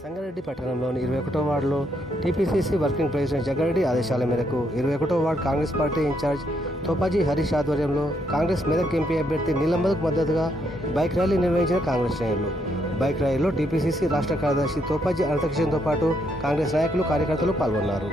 సంగారెడ్డి పట్టణంలోని 21వ వార్డులో టీపీసీసీ వర్కింగ్ ప్రెసిడెంట్ జగ్గారెడ్డి ఆదేశాల మేరకు 21వ ward Congress party in charge Topaji Harish ఆధ్వర్యంలో కాంగ్రెస్ మెదక్ ఎంపీ అభ్యర్థి నీలమ్మకు మద్దతుగా బైక్ ర్యాలీ నిర్వహించిన కాంగ్రెస్ శ్రేణులు. బైక్ ర్యాలీలో టీపీసీసీ రాష్ట్ర కార్యదర్శి తోపాజీ అనంతకృష్ణతో పాటు కాంగ్రెస్ నాయకులు, కార్యకర్తలు పాల్గొన్నారు.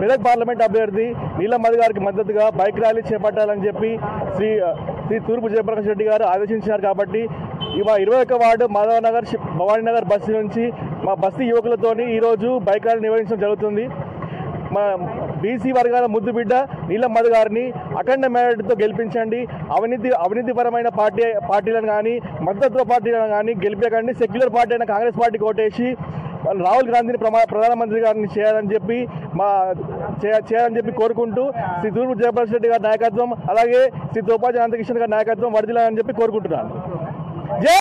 మెదక్ పార్లమెంట్ అభ్యర్థి నీలమ్మ గారికి మద్దతుగా బైక్ ర్యాలీ చేపట్టాలని చెప్పి శ్రీ తూర్పు జయప్రకాష్ రెడ్డి గారు ఆదేశించారు. కాబట్టి మా 21వ వార్డు మాధవనగర్ భవానీనగర్ బస్తీ నుంచి మా బస్తీ యువకులతోని ఈరోజు బైక్ ర్యాలీ నిర్వహించడం జరుగుతుంది. మా బీసీ వర్గాల ముద్దు బిడ్డ నీలమ్మ గారిని అఖండ మెజారిటీతో గెలిపించండి. అవినీతిపరమైన పార్టీలను కానీ మద్దతు పార్టీలను కానీ గెలిపేకండి. సెక్యులర్ పార్టీ అయిన కాంగ్రెస్ పార్టీకి ఓటేసి రాహుల్ గాంధీని ప్రధానమంత్రి గారిని చేయాలని చెప్పి కోరుకుంటూ శ్రీ తూర్పు జయప్రకాష్ రెడ్డి గారి నాయకత్వం, అలాగే శ్రీ తోపాజీ అనంతకృష్ణ గారి నాయకత్వం వర్ధిల్లాలని చెప్పి కోరుకుంటున్నాను. జై